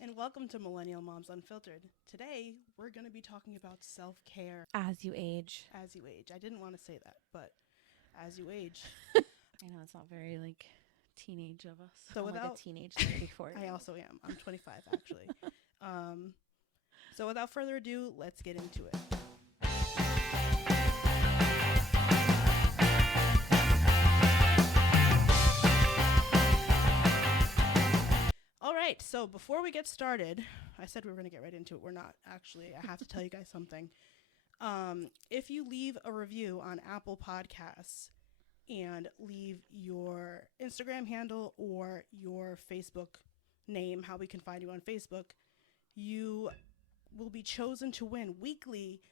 and welcome to Millennial Moms Unfiltered. Today, we're going to be talking about self-care As you age. as you age. I didn't want to say that, but as you age. I know it's not very like teenage of us. So I'm without like a teenage 34. I also am. I'm 25 actually. So without further ado, let's get into it. All right, so before we get started, I said we were going to get right into it. We're not, actually. I have to tell you guys something. If you leave a review on Apple Podcasts and leave your Instagram handle or your Facebook name, how we can find you on Facebook, you will be chosen to win weekly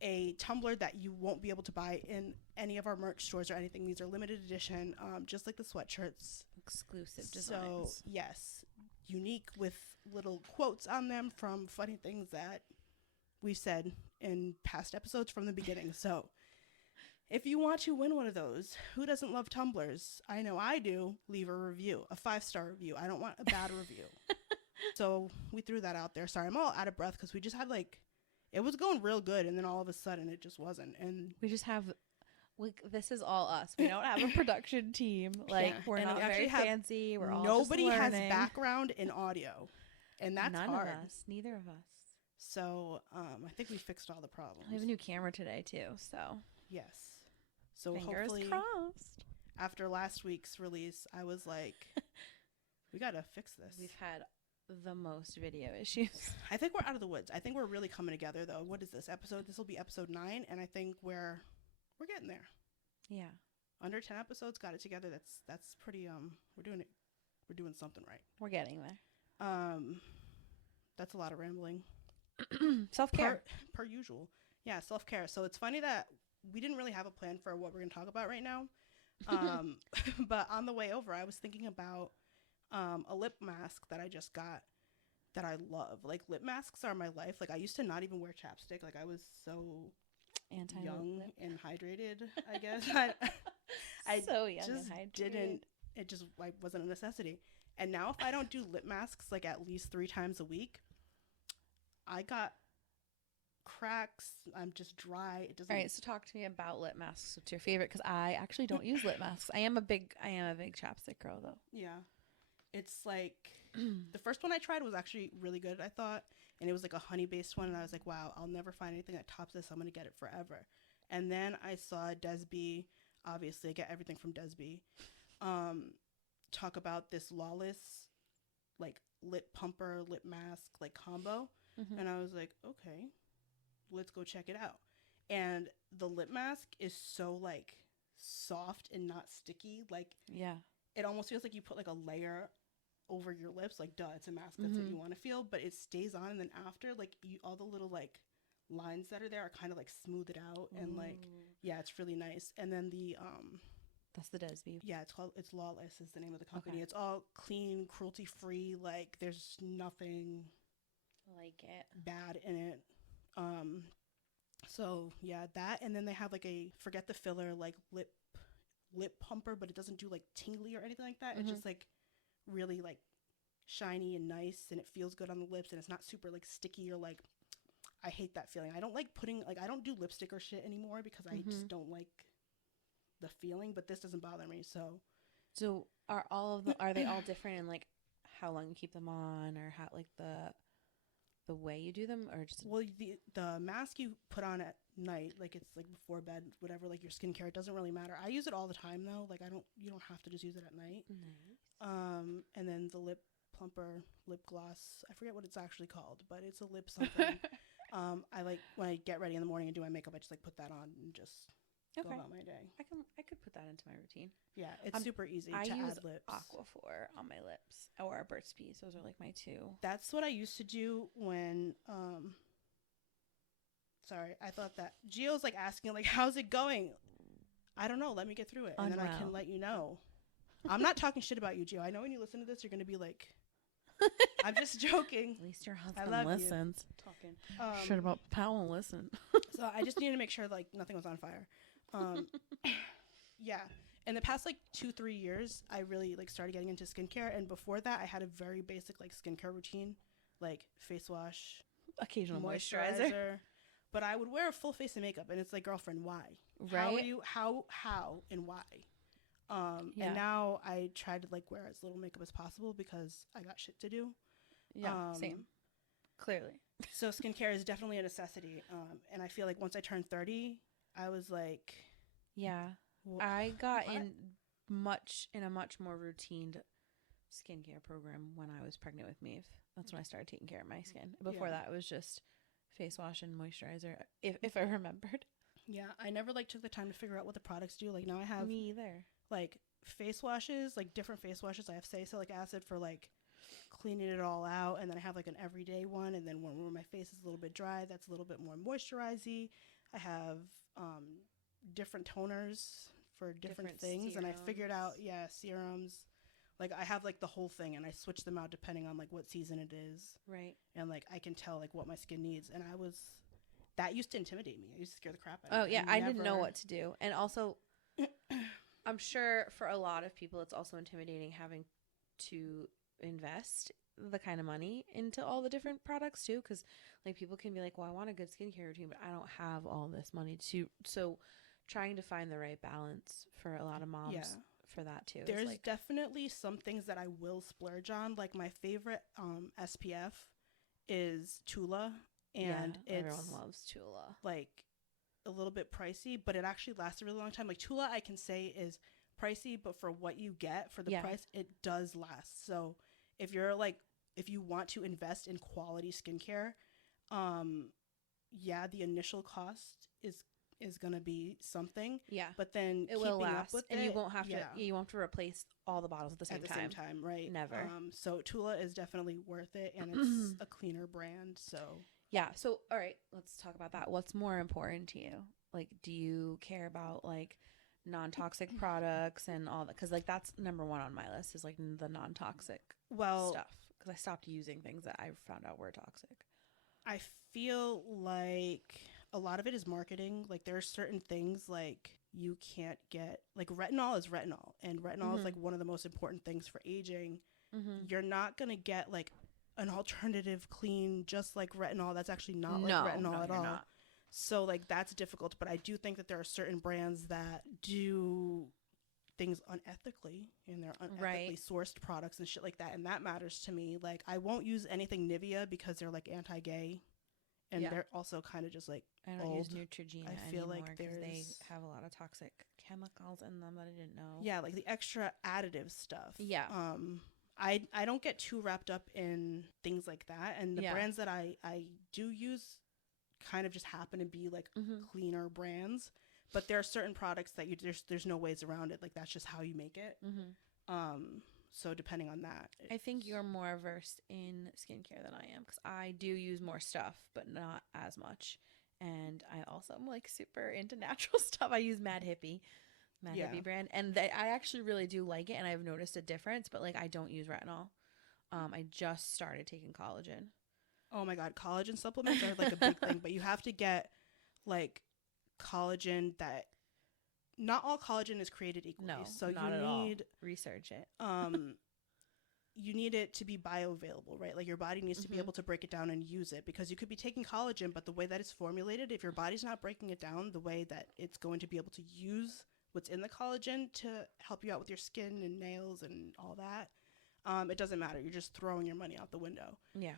a tumbler that you won't be able to buy in any of our merch stores or anything. These are limited edition, just like the sweatshirts. Exclusive designs. So, yes, unique with little quotes on them from funny things that we've said in past episodes from the beginning. So, if you want to win one of those, who doesn't love tumblers? I know I do. Leave a review, a 5-star review. I don't want a bad review. So, we threw that out there. Sorry, I'm all out of breath because we just had it was going real good, and then all of a sudden it just wasn't. And we just have, this is all us. We don't have a production team. Like, we're and not we very actually fancy. We're all nobody just has learning. background in audio, and that's None hard. of us. Neither of us. So, I think we fixed all the problems. We have a new camera today, too. So, yes. So fingers hopefully, crossed. after last week's release, I was like, we got to fix this. We've had the most video issues. I think we're out of the woods. I think we're really coming together, though. What is this episode? This will be episode 9, and I think we're getting there. Yeah. Under 10 episodes, got it together. That's pretty. We're doing it. We're doing something right. We're getting there. That's a lot of rambling. Self-care. Per usual. Yeah, self-care. So it's funny that we didn't really have a plan for what we're going to talk about right now. But on the way over, I was thinking about a lip mask that I just got that I love. Like, lip masks are my life. Like, I used to not even wear chapstick. Like, I was so young and hydrated, I guess. I so young just and hydrated. didn't. It just wasn't a necessity. And now if I don't do lip masks like at least 3 times a week, I got cracks. I'm just dry. It doesn't. All right, so talk to me about lip masks. What's your favorite? Because I actually don't use lip masks. I am a big chapstick girl, though. Yeah, it's like the first one I tried was actually really good, I thought, and it was like a honey based one, and I was like, wow, I'll never find anything that tops this. I'm gonna get it forever. And then I saw Desby. Obviously, I get everything from Desby. Talk about this Lawless, like lip pumper, lip mask, like combo. And I was like, okay, let's go check it out. And the lip mask is so like soft and not sticky. Like, yeah, it almost feels like you put like a layer over your lips. Like, duh, it's a mask. That's what you want to feel. But it stays on, and then after, like, all the little like lines that are there are kind of like smoothed out, and like, yeah, it's really nice. And then the that's the Desby. yeah, it's Lawless is the name of the company. Okay. It's all clean, cruelty free. Like, there's nothing Like it. bad in it. So yeah, that, and then they have like a forget the filler like lip pumper, but it doesn't do like tingly or anything like that. It's just like really like shiny and nice, and it feels good on the lips, and it's not super like sticky or like, I hate that feeling. I don't like putting, like, I don't do lipstick or shit anymore because I just don't like the feeling, but this doesn't bother me. So are all of them, are they all different in like how long you keep them on, or how like the way you do them, or just well, the mask you put on at night, like it's like before bed, whatever, like your skincare, it doesn't really matter. I use it all the time though. Like, you don't have to just use it at night. Nice. And then the lip plumper lip gloss, I forget what it's actually called, but it's a lip something. I like, when I get ready in the morning and do my makeup, I just like put that on and just go about my day. I could put that into my routine. Yeah, it's super easy to I use add lips. Aquaphor on my lips, or Burt's Bees. Those are like my 2. That's what I used to do when sorry, I thought that Gio's like asking like, how's it going? I don't know, let me get through it, and then I can let you know. I'm not talking shit about you, Gio. I know when you listen to this, you're gonna be like, I'm just joking. At least your I husband love listens. You. Talking. Shit about Powell, listen. So I just needed to make sure like nothing was on fire. Yeah. In the past like 2-3 years, I really like started getting into skincare, and before that, I had a very basic like skincare routine. like face wash, Occasional moisturizer. But I would wear a full face of makeup, and it's like, girlfriend, why? Right. How are you? How and why? And now I try to like wear as little makeup as possible because I got shit to do. Yeah, same. Clearly. So skincare is definitely a necessity. And I feel like once I turned 30, I was like, yeah, I got in a much more routine skincare program when I was pregnant with Maeve. That's when I started taking care of my skin. Before that, it was just face wash and moisturizer, if I remembered. Yeah, I never like took the time to figure out what the products do. Like now I have me either. Like face washes, like different face washes. I have salicylic acid for like cleaning it all out, and then I have like an everyday one, and then one where my face is a little bit dry, that's a little bit more moisturizing. I have different toners for different things, serums. And I figured out serums. Like I have like the whole thing, and I switch them out depending on like what season it is, right? And like I can tell like what my skin needs, and that used to intimidate me. I used to scare the crap out of me. Oh yeah, I didn't know what to do, and also I'm sure for a lot of people it's also intimidating having to invest the kind of money into all the different products too, because like people can be like, well, I want a good skincare routine, but I don't have all this money to. So trying to find the right balance for a lot of moms for that too. There's like, definitely some things that I will splurge on. Like my favorite SPF is Tula, and everyone loves Tula. Like a little bit pricey, but it actually lasts a really long time. Like Tula, I can say is pricey, but for what you get for the price, it does last. So if you want to invest in quality skincare, the initial cost is gonna be something. Yeah, but then it will last, and you won't have to replace all the bottles at the same time. Right? Never. So Tula is definitely worth it, and it's a cleaner brand. So yeah. So all right, let's talk about that. What's more important to you? Like, do you care about like non-toxic products and all that? Because like that's number one on my list is like the non-toxic stuff. Because I stopped using things that I found out were toxic. I feel like a lot of it is marketing. Like there are certain things like you can't get, like retinol is retinol, and retinol is like one of the most important things for aging. You're not gonna get like an alternative clean just like retinol that's actually not like retinol at all. Not. So like that's difficult, but I do think that there are certain brands that do things unethically, and they're unethically sourced products and shit like that, and that matters to me. Like I won't use anything Nivea because they're like anti-gay, and they're also kind of just like I don't use Neutrogena I feel anymore like because they have a lot of toxic chemicals in them that I didn't know. Yeah, like the extra additive stuff. Yeah. I don't get too wrapped up in things like that, and the brands that I do use kind of just happen to be like cleaner brands, but there are certain products that there's no ways around it. Like that's just how you make it. So depending on that, I think you're more versed in skincare than I am, because I do use more stuff, but not as much. And I also am like super into natural stuff. I use Mad Hippie brand, and I actually really do like it, and I've noticed a difference. But like I don't use retinol. I just started taking collagen. Oh my god, collagen supplements are like a big thing, but you have to get like collagen that not all collagen is created equally. No, so not you at need all. Research it. You need it to be bioavailable, right? Like your body needs to be able to break it down and use it, because you could be taking collagen, but the way that it's formulated, if your body's not breaking it down the way that it's going to be able to use what's in the collagen to help you out with your skin and nails and all that, it doesn't matter. You're just throwing your money out the window. Yeah.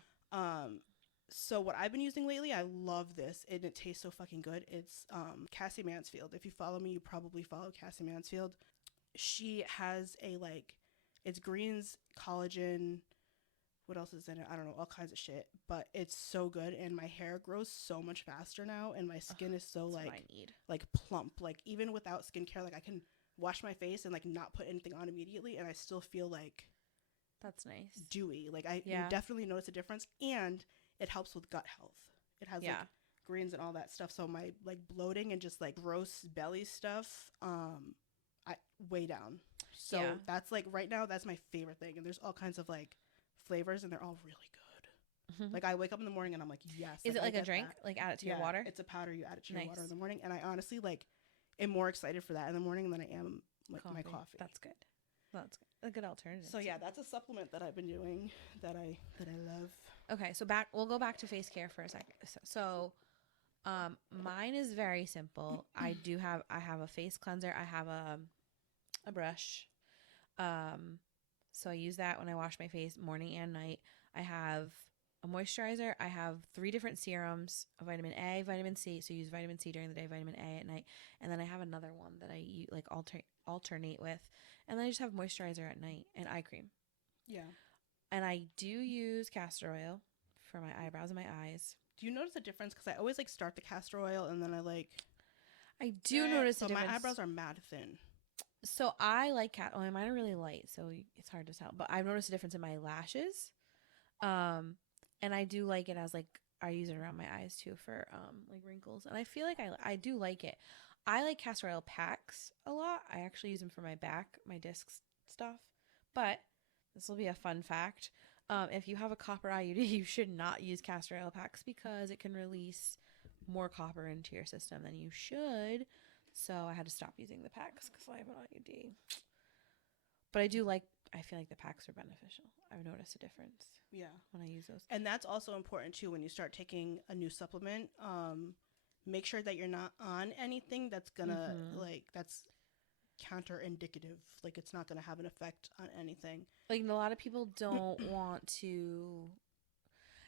So what I've been using lately, I love this, and it tastes so fucking good. It's Cassie Mansfield. If you follow me, you probably follow Cassie Mansfield. She has it's greens, collagen, what else is in it? I don't know, all kinds of shit. But it's so good, and my hair grows so much faster now, and my skin is so like plump. Like even without skincare, like I can wash my face and like not put anything on immediately, and I still feel like that's nice, dewy. Like you definitely notice a difference, and it helps with gut health. It has like greens and all that stuff. So my like bloating and just like gross belly stuff, I way down. So that's like right now, that's my favorite thing. And there's all kinds of like flavors, and they're all really good. Like I wake up in the morning and I'm like, yes. Is it like a drink? Like add it to your water? It's a powder. You add it to your water in the morning. And I honestly like am more excited for that in the morning than I am like my coffee. That's good. That's good. A good alternative. So yeah, that's a supplement that I've been doing that I love. Okay, so we'll go back to face care for a second. Mine is very simple. I have a face cleanser. I have a brush. So I use that when I wash my face morning and night. I have a moisturizer. I have 3 different serums, a vitamin A, vitamin C. So use vitamin C during the day, vitamin A at night. And then I have another one that I like alternate with. And then I just have moisturizer at night and eye cream. Yeah. And I do use castor oil for my eyebrows and my eyes. Do you notice a difference? Because I always like start the castor oil and then I do notice a difference. My eyebrows are mad thin. So I like cat oil. Mine are really light, so it's hard to tell. But I've noticed a difference in my lashes. And I do like it as like I use it around my eyes too for like wrinkles. And I feel like I do like it. I like castor oil packs a lot. I actually use them for my back, my discs stuff. But this will be a fun fact. If you have a copper IUD, you should not use castor oil packs because it can release more copper into your system than you should. So I had to stop using the packs because I have an IUD. But I feel like the packs are beneficial. I've noticed a difference. Yeah. When I use those. And that's also important too when you start taking a new supplement. Make sure that you're not on anything that's gonna that's counterindicative. Like it's not gonna have an effect on anything. Like a lot of people don't want to.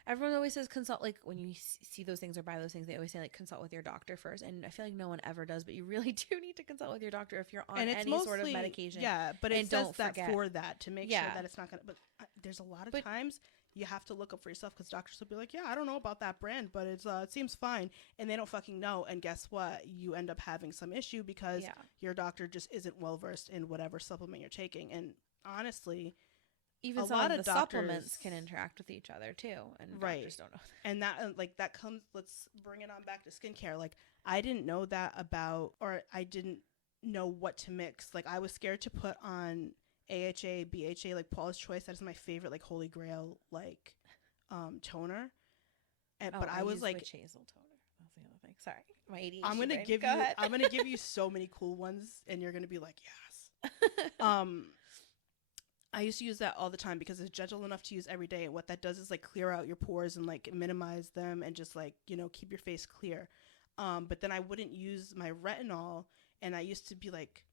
Everyone always says consult, like when you see those things or buy those things, they always say like consult with your doctor first. And I feel like no one ever does, but you really do need to consult with your doctor if you're on any sort of medication. Yeah, but it says that for that to make sure that it's not going to, but there's a lot of times you have to look up for yourself because doctors will be like, yeah, I don't know about that brand, but it seems fine. And they don't fucking know. And guess what? You end up having some issue because your doctor just isn't well versed in whatever supplement you're taking. And honestly, even some of the supplements can interact with each other too, and doctors don't know that. And that comes. Let's bring it on back to skincare. Like I didn't know that about, or I didn't know what to mix. Like I was scared to put on AHA, BHA, like Paula's Choice. That is my favorite, like holy grail, like toner. But I was like, witch hazel toner. That's the other thing. Sorry, my ADHD. I'm gonna give you so many cool ones, and you're gonna be like, yes. I used to use that all the time because it's gentle enough to use every day. And what that does is like clear out your pores and like minimize them and just like, keep your face clear. But then I wouldn't use my retinol. And I used to be like,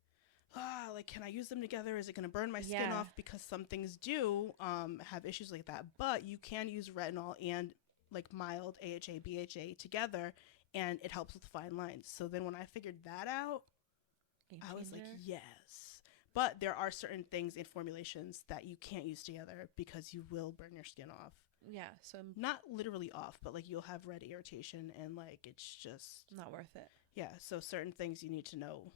can I use them together? Is it going to burn my skin off? Because some things do have issues like that. But you can use retinol and like mild AHA, BHA together. And it helps with fine lines. So then when I figured that out, I was like, yes. But there are certain things in formulations that you can't use together because you will burn your skin off. Yeah, so not literally off, but like you'll have red irritation and like it's just not worth it. Yeah, so certain things you need to know,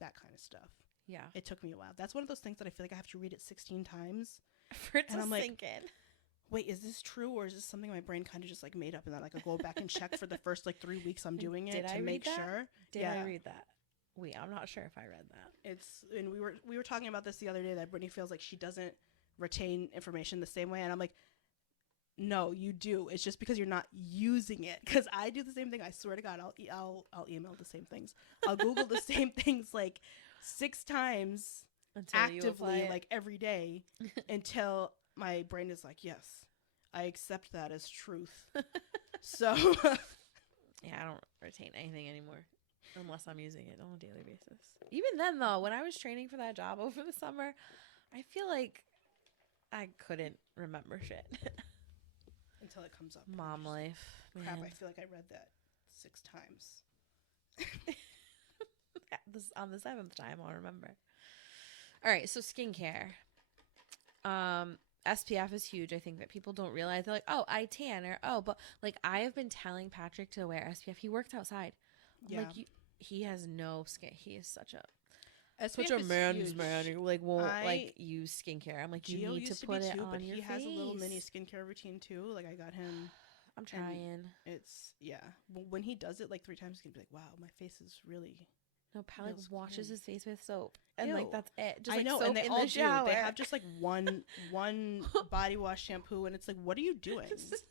that kind of stuff. Yeah. It took me a while. That's one of those things that I feel like I have to read it 16 times for it to sink in. Wait, is this true or is this something my brain kind of just like made up and that like I go back and check for the first like 3 weeks I'm doing it to make sure? Did I read that? Wait, I'm not sure if I read that. And we were talking about this the other day that Brittany feels like she doesn't retain information the same way, and I'm like, no, you do. It's just because you're not using it. Because I do the same thing. I swear to God, I'll email the same things. I'll Google the same things like 6 times actively, like every day, until my brain is like, yes, I accept that as truth. So yeah, I don't retain anything anymore. Unless I'm using it on a daily basis. Even then, though, when I was training for that job over the summer, I feel like I couldn't remember shit. Until it comes up. Mom life. Crap, Man. I feel like I read that 6 times. On the 7th time, I'll remember. All right, so skincare. SPF is huge. I think that people don't realize. They're like, oh, I tan, or but like I have been telling Patrick to wear SPF. He works outside. Like he has no skin. He is such a man's man. He like won't like use skincare. I'm like, you need to put it on your face. He has a little mini skincare routine too. Like I got him. I'm trying. It's when he does it like 3 times, he's gonna be like, wow, my face is really. No, Palette washes his face with soap, and like that's it. Just, I know, soap and they in all the shower. do. They have just like one body wash, shampoo, and it's like, what are you doing? Yes,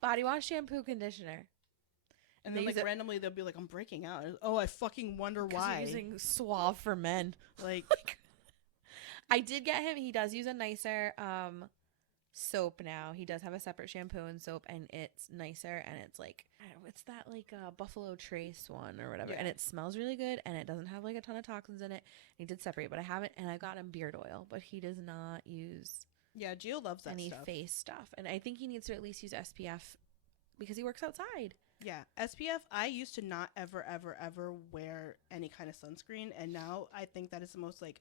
body wash, shampoo, conditioner. And then like randomly they'll be like, I'm breaking out. Oh, I fucking wonder why. You're using Suave for men. Like I did get him. He does use a nicer soap now. He does have a separate shampoo and soap, and it's nicer, and it's like, I don't know, it's that like Buffalo Trace one or whatever, and it smells really good, and it doesn't have like a ton of toxins in it. He did separate, but I haven't, and I got him beard oil, but he does not use Gio loves that any stuff. face stuff, and I think he needs to at least use SPF because he works outside. SPF, I used to not ever wear any kind of sunscreen, and now I think that is the most like,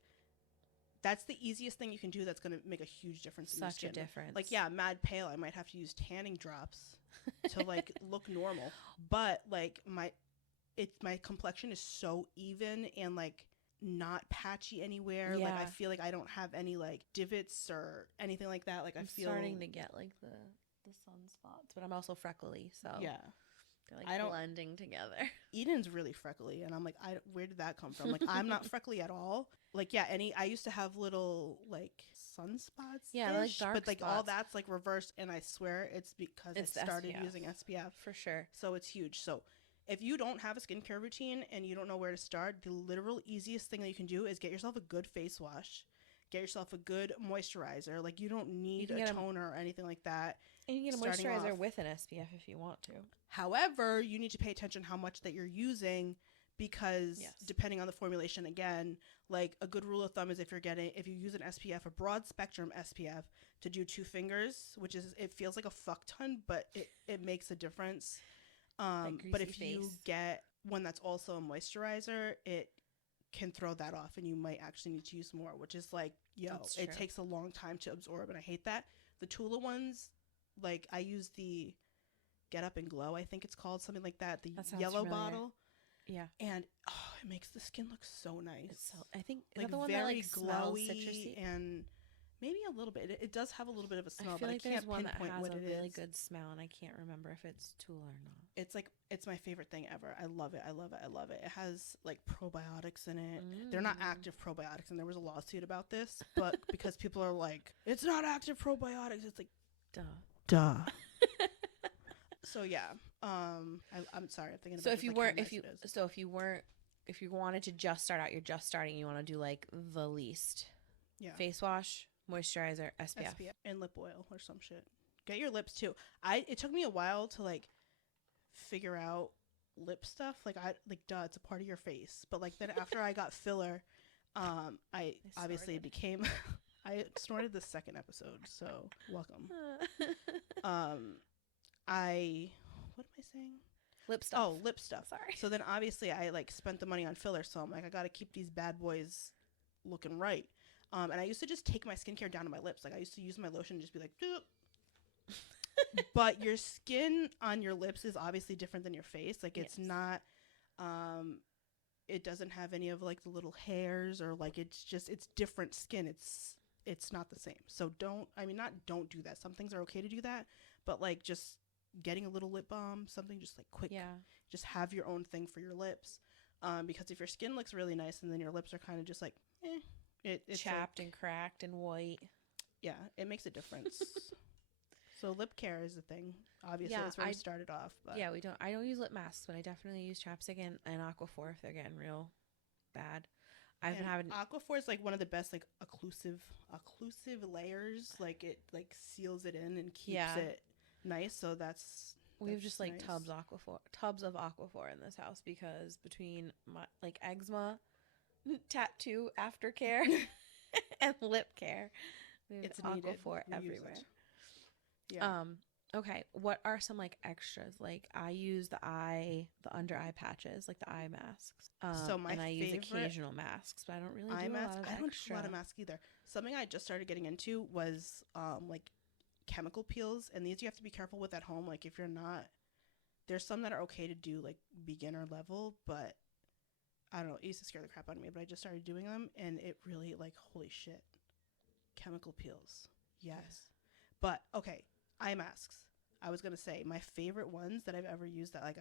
that's the easiest thing you can do that's going to make a huge difference in your skin. Such a difference. Like, mad pale, I might have to use tanning drops to like look normal, but like my complexion is so even and like not patchy anywhere. Like I feel like I don't have any like divots or anything like that. Like I'm starting to get like the sunspots, but I'm also freckly, so they're like blending together. Eden's really freckly, and I'm like, where did that come from? Like, I'm not freckly at all. Like, I used to have little like sunspots, like dark but like spots. all that's like reversed, and I swear it's because I started using SPF for sure. So it's huge. So if you don't have a skincare routine and you don't know where to start, the literal easiest thing that you can do is get yourself a good face wash. Get yourself a good moisturizer. Like, you don't need a toner or anything like that. And you can get a moisturizer with an SPF if you want to. However, you need to pay attention how much that you're using, because depending on the formulation, again, like a good rule of thumb is if you use an SPF, a broad spectrum SPF, to do 2 fingers, which is, it feels like a fuck ton, but it makes a difference. But if you get one that's also a moisturizer, it can throw that off, and you might actually need to use more, which is like, it takes a long time to absorb, and I hate that. The Tula ones, like I use the Get Up and Glow, I think it's called, something like that, the yellow bottle, and it makes the skin look so nice. I think like the one very that like glowy citrusy? And maybe a little bit. It does have a little bit of a smell, I feel but like I can't there's one that pinpoint has what a it really is. good smell, and I can't remember if it's Tula or not. It's my favorite thing ever. I love it. It has like probiotics in it. They're not active probiotics, and there was a lawsuit about this, but because people are like, it's not active probiotics, it's like, duh. So I'm sorry, I'm thinking about if you wanted to just start out, you're just starting, you want to do like the least face wash, moisturizer, SPF and lip oil or some shit. Get your lips too. It took me a while to like figure out lip stuff. Like it's a part of your face, but like then after I got filler, I obviously became I snorted the second episode, so welcome. What am I saying? Lip stuff. Oh, lip stuff. Sorry. So then obviously I like spent the money on filler, so I'm like, I gotta keep these bad boys looking right. And I used to just take my skincare down to my lips. Like I used to use my lotion and just be like, doop. But your skin on your lips is obviously different than your face. Like it's not, it doesn't have any of like the little hairs, or like it's different skin. It's not the same. So don't do that. Some things are okay to do that, but like just getting a little lip balm, something just like quick, just have your own thing for your lips. Because if your skin looks really nice and then your lips are kind of just like, it's chapped like, and cracked and white. Yeah, it makes a difference. So lip care is a thing. Obviously, that's where we started off. But I don't use lip masks, but I definitely use chapstick and Aquaphor if they're getting real bad. I've been having Aquaphor is like one of the best like occlusive layers. Like it like seals it in and keeps it nice. So we have just like nice. tubs of Aquaphor in this house, because between my like eczema, tattoo aftercare, and lip care, it's Aquaphor everywhere. Yeah. Okay, what are some like extras? Like I use the under eye patches, like the eye masks. So my and I use favorite occasional masks, but I don't really eye do mask. a lot of I don't extra. do a lot of masks either. Something I just started getting into was like chemical peels, and these you have to be careful with at home. Like if you're not, there's some that are okay to do like beginner level, but I don't know, it used to scare the crap out of me, but I just started doing them, and it really like, holy shit, chemical peels. Yes. But okay, eye masks. I was going to say my favorite ones that I've ever used that like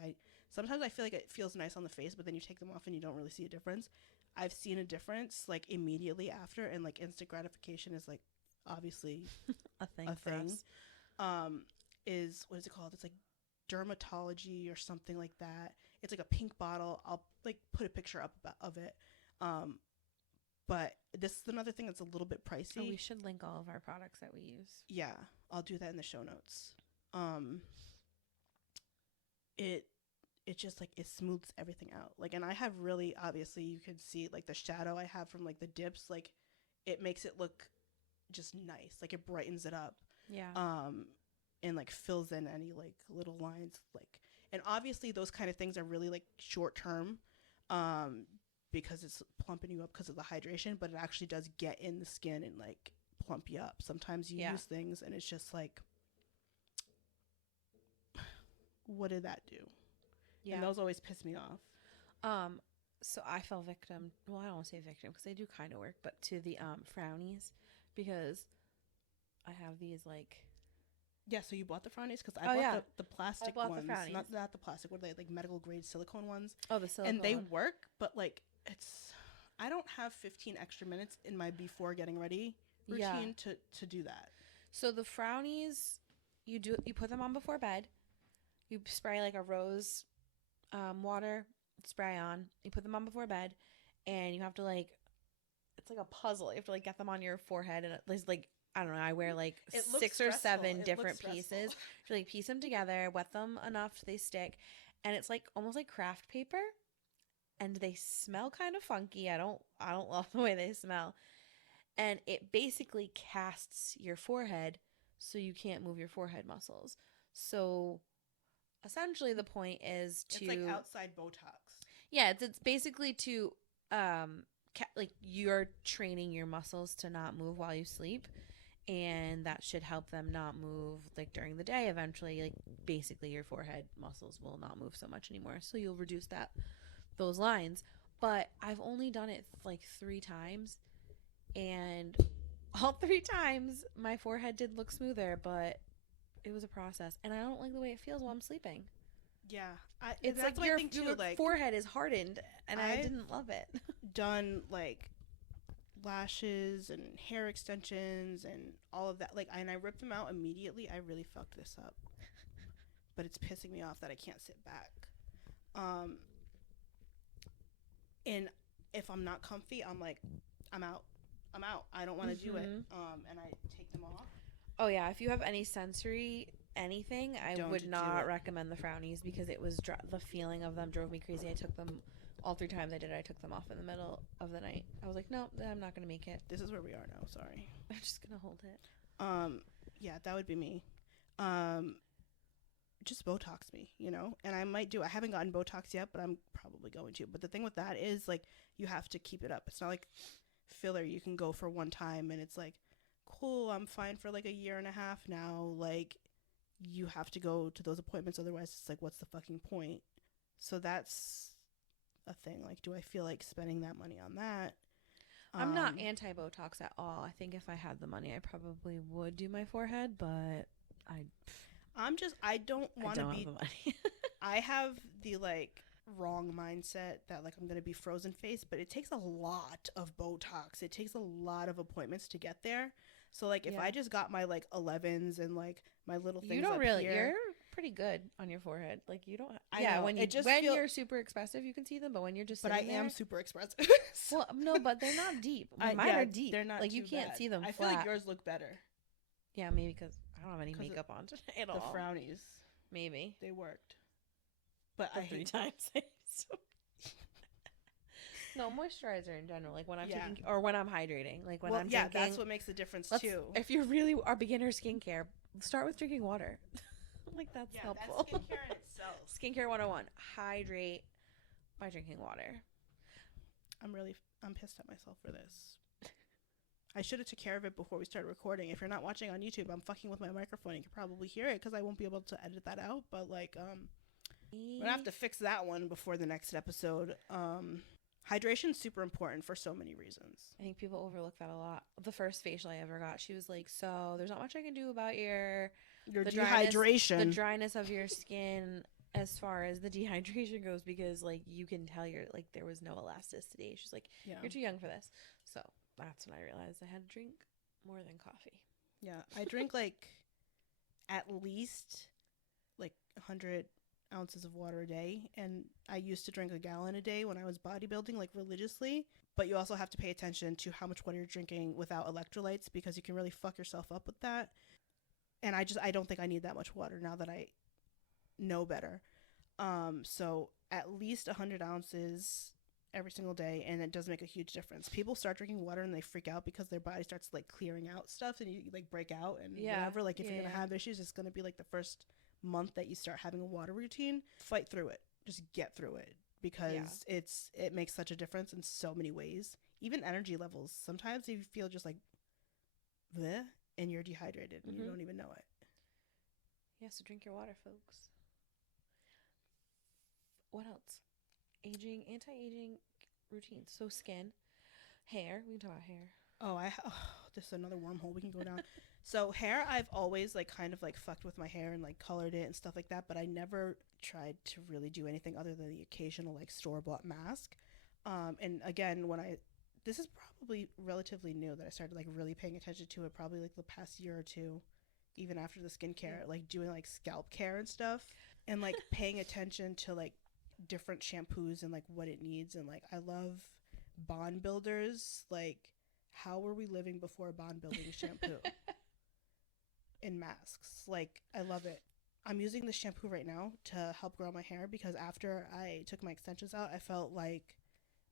sometimes I feel like it feels nice on the face, but then you take them off and you don't really see a difference. I've seen a difference like immediately after, and like instant gratification is like obviously a thing. Us. Is what is it called? It's like dermatology or something like that. It's like a pink bottle. I'll like put a picture up of it. But this is another thing that's a little bit pricey. Oh, we should link all of our products that we use. Yeah. I'll do that in the show notes. It just like it smooths everything out. Like, and I have really, obviously you can see like the shadow I have from like the dips, like it makes it look just nice. Like it brightens it up. Yeah. And like fills in any like little lines, like, and obviously those kind of things are really like short term, because it's plumping you up because of the hydration, but it actually does get in the skin and like plump you up. Sometimes you use things and it's just like, what did that do? Yeah. And those always piss me off. So I fell victim. Well, I don't want to say victim because they do kind of work, but to the frownies, because I have these like. Yeah, so you bought the frownies? Because I bought the plastic ones. The frownies. Not the plastic. What are they, like medical grade silicone ones? Oh, the silicone. And they work, but like I don't have 15 extra minutes in my before getting ready routine to do that. So the frownies, you put them on before bed. You spray like a rose water spray on. You put them on before bed, and you have to like, it's like a puzzle. You have to like get them on your forehead, and it's like, I don't know, I wear like 6 or 7 different pieces to like piece them together, wet them enough so they stick, and it's like almost like craft paper, and they smell kind of funky. I don't love the way they smell, and it basically casts your forehead so you can't move your forehead muscles. So essentially the point is to, it's like outside Botox. Yeah, it's basically to like you're training your muscles to not move while you sleep, and that should help them not move like during the day. Eventually, like basically your forehead muscles will not move so much anymore, so you'll reduce those lines. But I've only done it like 3 times, and all 3 times my forehead did look smoother, but it was a process, and I don't like the way it feels while I'm sleeping. Yeah, it's like your forehead is hardened, and I didn't love it. Done like lashes and hair extensions and all of that, like, and I ripped them out immediately. I really fucked this up, but it's pissing me off that I can't sit back. And if I'm not comfy, I'm like, I'm out. I don't want to do it. And I take them off. Oh yeah, if you have any sensory anything, I would not recommend the frownies, because it was the feeling of them drove me crazy. I took them all 3 times I did. I took them off in the middle of the night. I was like, no, I'm not gonna make it. This is where we are now. Sorry. I'm just gonna hold it. Yeah, that would be me. Just Botox me, you know, and I might do. I haven't gotten Botox yet, but I'm probably going to. But the thing with that is, like, you have to keep it up. It's not like filler. You can go for one time and it's like, cool, I'm fine for like a year and a half now. Like, you have to go to those appointments, otherwise it's like, what's the fucking point? So that's a thing. Like, do I feel like spending that money on that? I'm not anti-Botox at all. I think if I had the money, I probably would do my forehead, but I don't want to be. Have the money. I have the like wrong mindset that like I'm gonna be frozen face, but it takes a lot of Botox. It takes a lot of appointments to get there. So like if I just got my like 11s and like my little things, you're pretty good on your forehead. Like you don't. When you're super expressive, you can see them. But when you're just, but I am super expressive. Well, no, but they're not deep. Mine are deep. They're not like you can't see them. I feel like yours look better. Yeah, maybe because I don't have any makeup on today at all. The frownies, maybe they worked. But I 3 times. No, moisturizer in general, like when I'm taking, or when I'm hydrating, like when I'm drinking. That's what makes the difference too. If you really are beginner skincare, start with drinking water. Like that's helpful. That's skincare in itself. Skincare 101: hydrate by drinking water. I'm pissed at myself for this. I should have took care of it before we started recording. If you're not watching on YouTube, I'm fucking with my microphone. You can probably hear it because I won't be able to edit that out. But like, we're gonna have to fix that one before the next episode. Hydration is super important for so many reasons. I think people overlook that a lot. The first facial I ever got, she was like, so there's not much I can do about your dehydration. The dryness of your skin as far as the dehydration goes, because like you can tell like there was no elasticity. She's like, you're too young for this. So that's when I realized I had to drink more than coffee. Yeah, I drink like at least like 100 ounces of water a day, and I used to drink a gallon a day when I was bodybuilding, like religiously. But you also have to pay attention to how much water you're drinking without electrolytes, because you can really fuck yourself up with that. and I don't think I need that much water now that I know better. So at least 100 ounces every single day, and it does make a huge difference. People start drinking water and they freak out because their body starts like clearing out stuff, and you like break out and whatever. Like if you're gonna have issues, it's gonna be like the first month that you start having a water routine. Fight through it. Just get through it, because it makes such a difference in so many ways. Even energy levels. Sometimes you feel just like bleh, and you're dehydrated and you don't even know it. Yeah, so drink your water, folks. What else? Anti-aging routines. So skin, hair. We can talk about hair. This is another wormhole we can go down. So hair, I've always like kind of like fucked with my hair and like colored it and stuff like that, but I never tried to really do anything other than the occasional like store-bought mask. And again, this is probably relatively new that I started like really paying attention to it, probably like the past year or two, even after the skincare, like doing like scalp care and stuff, and like paying attention to like different shampoos and like what it needs. And like I love bond builders. Like, how were we living before bond building shampoo and masks? Like, I love it. I'm using this shampoo right now to help grow my hair, because after I took my extensions out, I felt like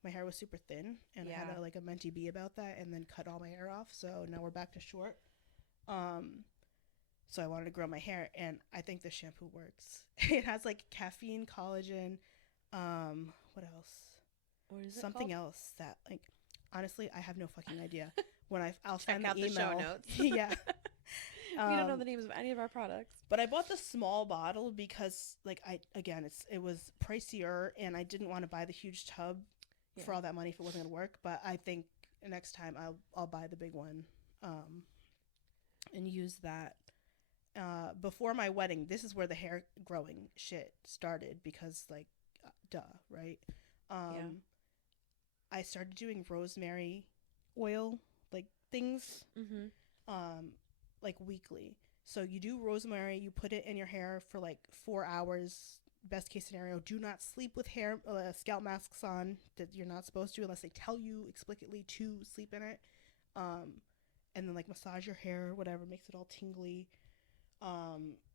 my hair was super thin, and I had a mentee bee about that, and then cut all my hair off. So now we're back to short. So I wanted to grow my hair, and I think this shampoo works. It has like caffeine, collagen. What else? What is it Something called? else that, like, honestly, I have no fucking idea. When I'll Check find out the the email. show notes. Yeah. We don't know the names of any of our products. But I bought the small bottle because, like, it was pricier, and I didn't want to buy the huge tub for all that money if it wasn't gonna work. But I think next time I'll buy the big one, and use that. Before my wedding, this is where the hair growing shit started, because like, duh, right? I started doing rosemary oil like things, like weekly. So you do rosemary, you put it in your hair for like 4 hours. Best case scenario, do not sleep with scalp masks on. That you're not supposed to, unless they tell you explicitly to sleep in it. And then like massage your hair, whatever, makes it all tingly.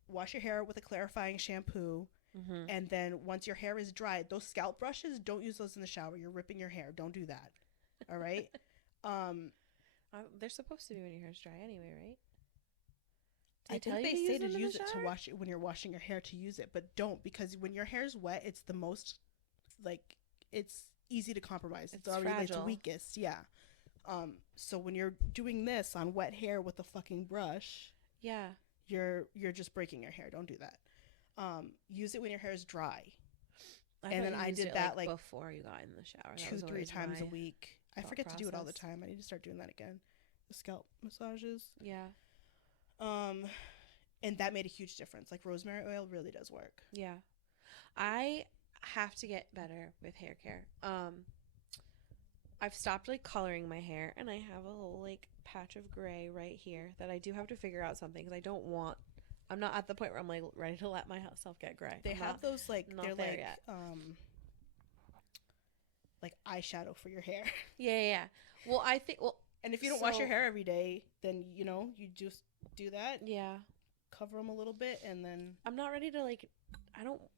Wash your hair with a clarifying shampoo. And then once your hair is dried, those scalp brushes, don't use those in the shower. You're ripping your hair. Don't do that. All right. They're supposed to be when your hair's dry anyway, right? I think they say to use it to wash it when you're washing your hair, to use it, but don't, because when your hair's wet, it's the most like, it's easy to compromise. It's already fragile. Like the weakest. Yeah. So when you're doing this on wet hair with a fucking brush, you're just breaking your hair. Don't do that. Use it when your hair is dry. And then I did that like before you got in the shower. 2-3 times a week. I forget to do it all the time. I need to start doing that again. The scalp massages. Yeah. And that made a huge difference. Like rosemary oil really does work. Yeah. I have to get better with hair care. I've stopped like coloring my hair, and I have a little like patch of gray right here that I do have to figure out something, because I'm not at the point where I'm like ready to let myself get gray. They have those like, they're like yet. Like eyeshadow for your hair. Yeah. Well, I think and if you don't wash your hair every day, then you just do that. Yeah. Cover them a little bit, and then I'm not ready to like.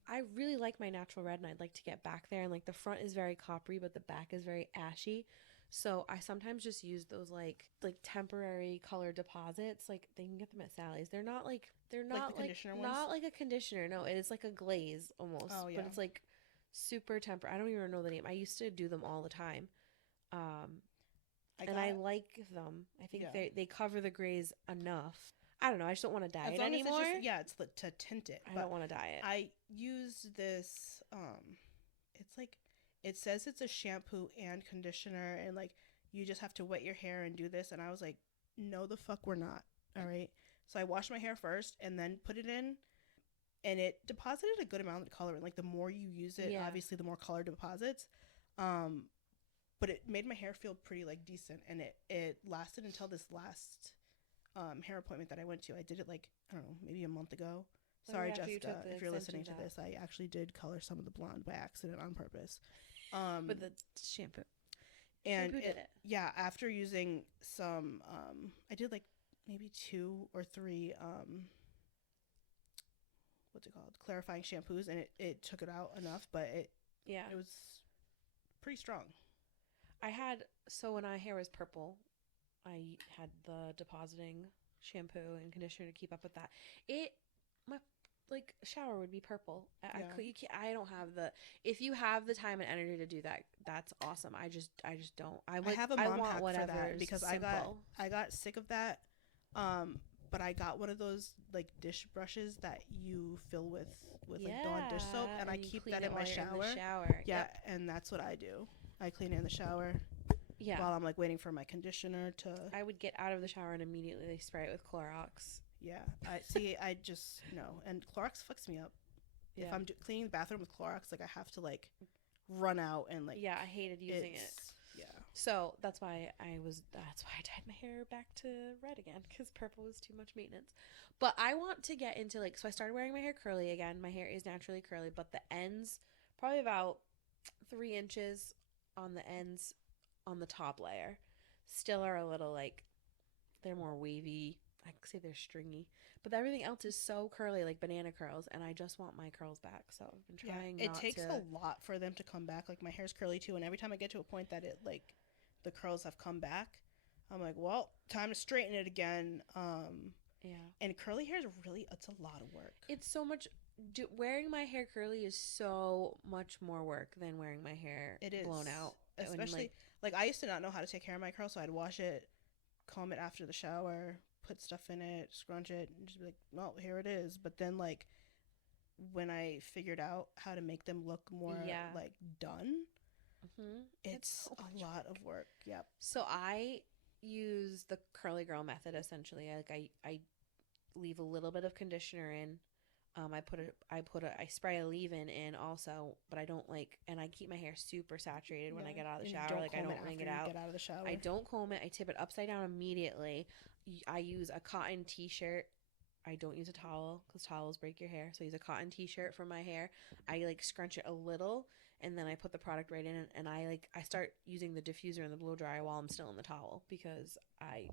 I really like my natural red, and I'd like to get back there. And like the front is very coppery, but the back is very ashy. So I sometimes just use those like temporary color deposits. Like they can get them at Sally's. They're not like not like a conditioner. No, it is like a glaze almost. Oh yeah. But it's like super temporary. I don't even know the name. I used to do them all the time. I like them. I think they cover the grays enough. I don't know. I just don't want to dye it anymore. It's to tint it. I don't want to dye it. I use this. It's like, it says it's a shampoo and conditioner, and like you just have to wet your hair and do this. And I was like, no, the fuck, we're not. All right. So I washed my hair first and then put it in, and it deposited a good amount of color. And like the more you use it, obviously the more color deposits. But it made my hair feel pretty like decent, and it lasted until this last hair appointment that I went to. I did it like, I don't know, maybe a month ago. Sorry, Jessica, if you're listening to this, I actually did color some of the blonde by accident on purpose. With the shampoo. And after using some, I did like maybe 2 or 3 what's it called, clarifying shampoos, and it took it out enough, but it was pretty strong. So when my hair was purple, I had the depositing shampoo and conditioner to keep up with that. My like shower would be purple. I don't have if you have the time and energy to do that, that's awesome. I just don't. I have a mom hack for that because simple. I got sick of that. But I got one of those like dish brushes that you fill with like Dawn dish soap, and I keep that in my shower. Yeah, yep. And that's what I do. I clean it in the shower. Yeah. While I'm like waiting for my conditioner to. I would get out of the shower and immediately spray it with Clorox. Yeah. I just no, and Clorox fucks me up. Yeah. If I'm cleaning the bathroom with Clorox, like I have to like run out and like. Yeah, I hated using it. Yeah. So that's why I dyed my hair back to red again, because purple was too much maintenance. But I want to get into like, so I started wearing my hair curly again. My hair is naturally curly, but the ends, probably about 3 inches on the ends on the top layer, still are a little like, they're more wavy. I could say they're stringy, but everything else is so curly, like banana curls, and I just want my curls back. So I've been trying. It takes a lot for them to come back. Like my hair's curly too, and every time I get to a point that it like the curls have come back, I'm like, well, time to straighten it again. Yeah. And curly hair is it's a lot of work. It's so much. Wearing my hair curly is so much more work than wearing my hair blown out. Especially like I used to not know how to take care of my curls, so I'd wash it, comb it after the shower, put stuff in it, scrunch it, and just be like, well, here it is. But then like when I figured out how to make them look more like done, it's so a lot of work. Yep. So I use the curly girl method essentially. Like I leave a little bit of conditioner in. I spray a leave-in in also, but I don't like, and I keep my hair super saturated when I get out of the shower. Like I don't wring it out. Get out of the shower. I don't comb it. I tip it upside down immediately. I use a cotton t-shirt. I don't use a towel because towels break your hair. So I use a cotton t-shirt for my hair. I like scrunch it a little, and then I put the product right in, and I start using the diffuser and the blow dryer while I'm still in the towel, because I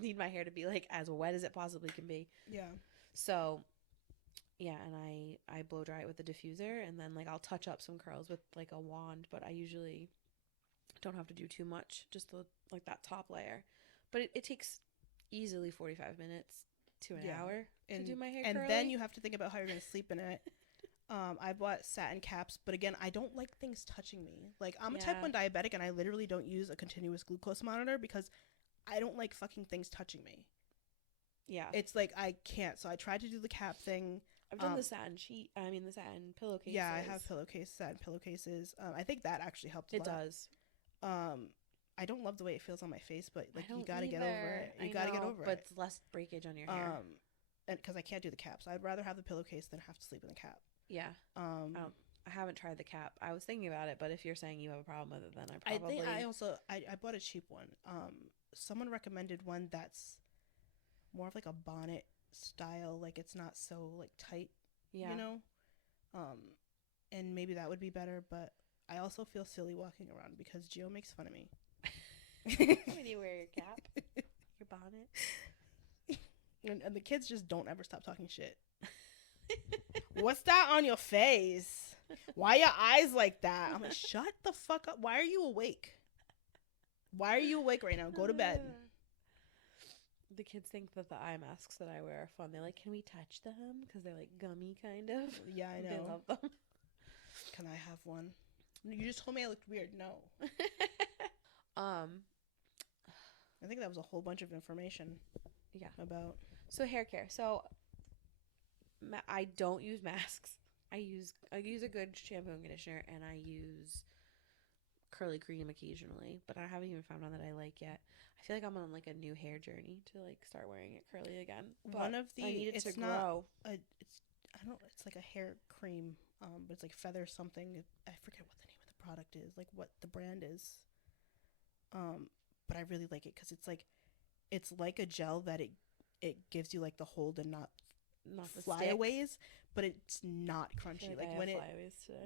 need my hair to be like as wet as it possibly can be. Yeah. So yeah, and I blow dry it with the diffuser, and then like I'll touch up some curls with like a wand, but I usually don't have to do too much, just like that top layer. But it takes easily 45 minutes to an hour to do my hair curly. And then you have to think about how you're going to sleep in it. I bought satin caps, but again, I don't like things touching me. Like I'm a type 1 diabetic, and I literally don't use a continuous glucose monitor because I don't like fucking things touching me. Yeah. It's like I can't. So I tried to do the cap thing. I've done the satin pillowcases. Yeah, I have satin pillowcases. I think that actually helped a lot. It does. I don't love the way it feels on my face, but like you gotta get over it. You gotta get over it. But it's less breakage on your hair. And because I can't do the cap, so I'd rather have the pillowcase than have to sleep in the cap. Yeah. I haven't tried the cap. I was thinking about it, but if you're saying you have a problem with it, then I probably. I bought a cheap one. Someone recommended one that's more of like a bonnet style, like it's not so like tight, you know, and maybe that would be better, but I also feel silly walking around because Gio makes fun of me when you wear your cap, your bonnet, and the kids just don't ever stop talking shit. What's that on your face? Why are your eyes like that? I'm like, shut the fuck up. Why are you awake right now? Go to bed. The kids think that the eye masks that I wear are fun. They're like, can we touch them? Because they're like gummy kind of. Yeah, I know. They love them. Can I have one? You just told me I looked weird. No. I think that was a whole bunch of information. Yeah. About. So hair care. So I don't use masks. I use a good shampoo and conditioner, and I use curly cream occasionally, but I haven't even found one that I like yet. I feel like I'm on like a new hair journey to like start wearing it curly again. But one of the I need it to grow. It's like a hair cream, but it's like feather something. I forget what the name of the product is, like what the brand is. But I really like it because it's like a gel that it gives you like the hold and not the flyaways, but it's not crunchy. Like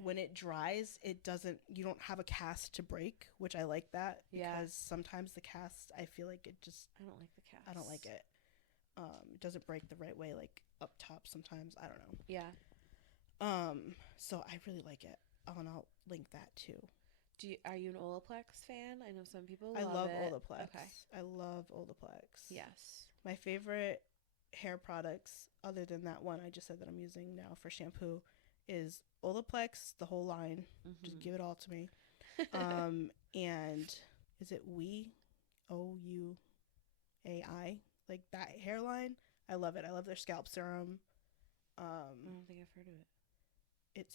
when it dries, you don't have a cast to break, which I like that because sometimes the cast, I feel like it just, I don't like the cast. I don't like it. It doesn't break the right way, like up top sometimes. I don't know. Yeah. So I really like it. Oh, and I'll link that too. Are you an Olaplex fan? I know some people I love it. Olaplex. Okay. I love Olaplex. Yes. My favorite hair products, other than that one I just said that I'm using now for shampoo, is Olaplex, the whole line. Mm-hmm. Just give it all to me. And is it OUAI? Like that hairline. I love it. I love their scalp serum. I don't think I've heard of it.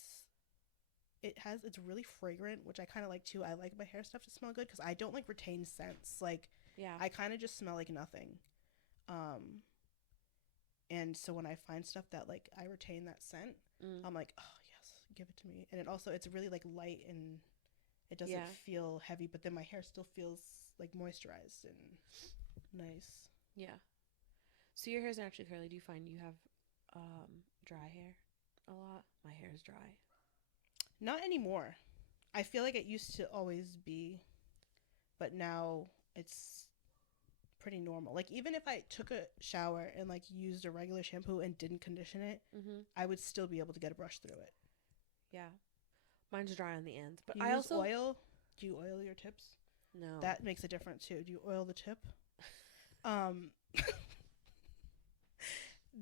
It's really fragrant, which I kind of like too. I like my hair stuff to smell good because I don't like retain scents. Like, yeah, I kind of just smell like nothing. And so when I find stuff that like I retain that scent, I'm like, oh yes, give it to me. And it's really like light and it doesn't feel heavy, but then my hair still feels like moisturized and nice. Yeah. So your hair's naturally curly. Do you find you have dry hair a lot? My hair is dry. Not anymore. I feel like it used to always be, but now it's pretty normal. Like even if I took a shower and like used a regular shampoo and didn't condition it, I would still be able to get a brush through it. Yeah. Mine's dry on the ends, but I also oil. Do you oil your tips? No. That makes a difference too. Do you oil the tip?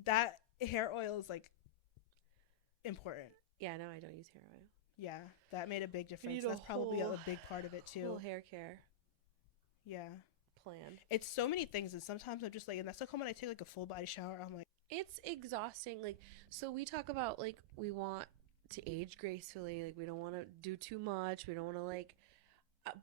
That hair oil is like important. Yeah, no, I don't use hair oil. Yeah, that made a big difference. That's probably a big part of it too. Whole hair care. Yeah. Plan. It's so many things, and sometimes I'm just like, and that's like when I take like a full body shower, I'm like, it's exhausting. Like, so we talk about like we want to age gracefully, like we don't want to do too much, we don't want to like,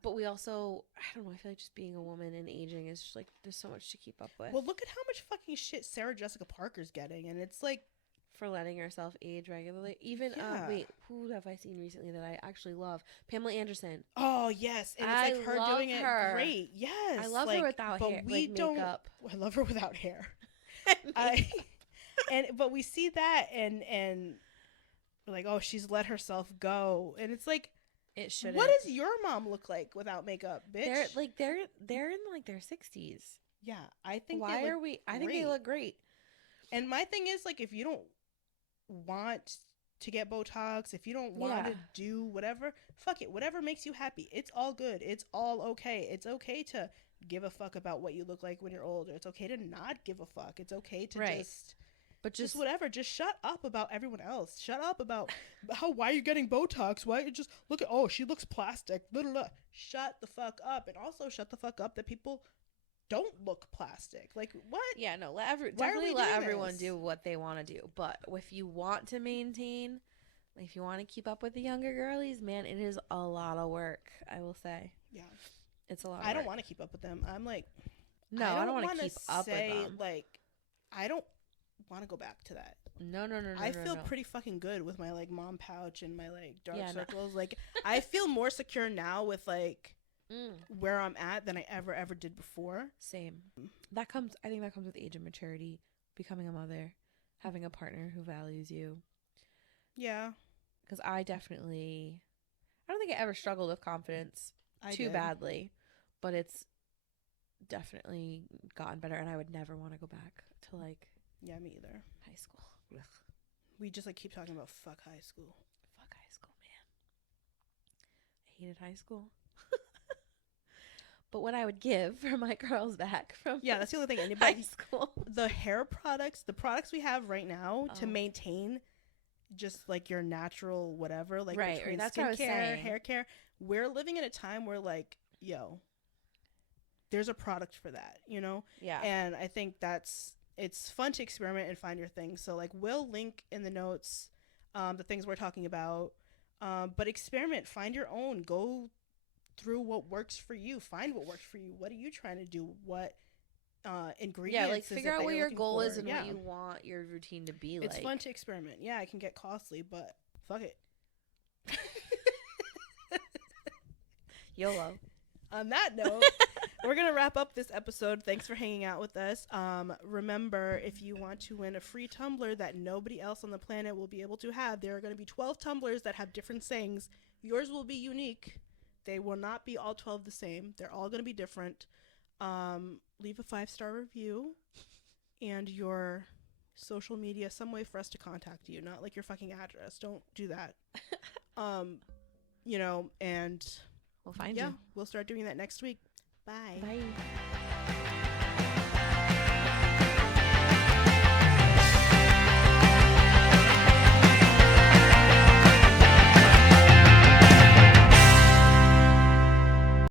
but we also, I don't know, I feel like just being a woman and aging is just like there's so much to keep up with. Well, look at how much fucking shit Sarah Jessica Parker's getting, and it's like for letting herself age regularly. Even wait, who have I seen recently that I actually love? Pamela Anderson. Oh yes, and it's like her doing it great. Yes, I love her without hair, we like don't. Makeup. I love her without hair. But we see that and we're like, oh, she's let herself go, and it's like, it should. What does your mom look like without makeup, bitch? They're in like their 60s. Yeah, I think. Why are we? I think they look great. And my thing is like, if you don't want to get Botox, if you don't want to do whatever, fuck it, whatever makes you happy, it's all good, it's all okay. It's okay to give a fuck about what you look like when you're older. It's okay to not give a fuck. It's okay to just whatever. Just shut up about everyone else. Shut up about why are you getting Botox, why you just look at, oh, she looks plastic, blah, blah, blah. Shut the fuck up. And also shut the fuck up that people don't look plastic. Like, what? Yeah, no, definitely let everyone do what they want to do. But if you want to maintain, if you want to keep up with the younger girlies, man, it is a lot of work, I will say. Yeah. It's a lot of I work. don't want to keep up with them. I'm like, no, I don't want to keep up with them. Like, I don't want to go back to that. No. I feel pretty fucking good with my like mom pouch and my like dark circles. No. Like, I feel more secure now with like where I'm at than I ever did before. Same. I think that comes with age and maturity, becoming a mother, having a partner who values you. Yeah. Because I don't think I ever struggled with confidence too badly, but it's definitely gotten better, and I would never want to go back to like. Yeah, me either. High school. Ugh. We just like keep talking about fuck high school. Fuck high school, man. I hated high school. But what I would give for my girls back from that's the only thing. High school. The hair products, the products we have right now to maintain just like your natural whatever, like between skincare, hair care, we're living in a time where like, yo, there's a product for that, you know? Yeah. And I think it's fun to experiment and find your thing. So like we'll link in the notes the things we're talking about, but experiment, find your own, go through what works for you, find what works for you. What are you trying to do? What ingredients? Yeah, like figure out what your goal is and what you want your routine to be like. It's fun to experiment. Yeah, it can get costly, but fuck it. YOLO. On that note, we're going to wrap up this episode. Thanks for hanging out with us. Remember, if you want to win a free tumbler that nobody else on the planet will be able to have, there are going to be 12 tumblers that have different sayings. Yours will be unique. They will not be all 12 the same. They're all going to be different. Leave a 5-star review and your social media, some way for us to contact you, not like your fucking address. Don't do that. You know, and We'll find yeah, you. we'll start doing that next week. Bye. Bye.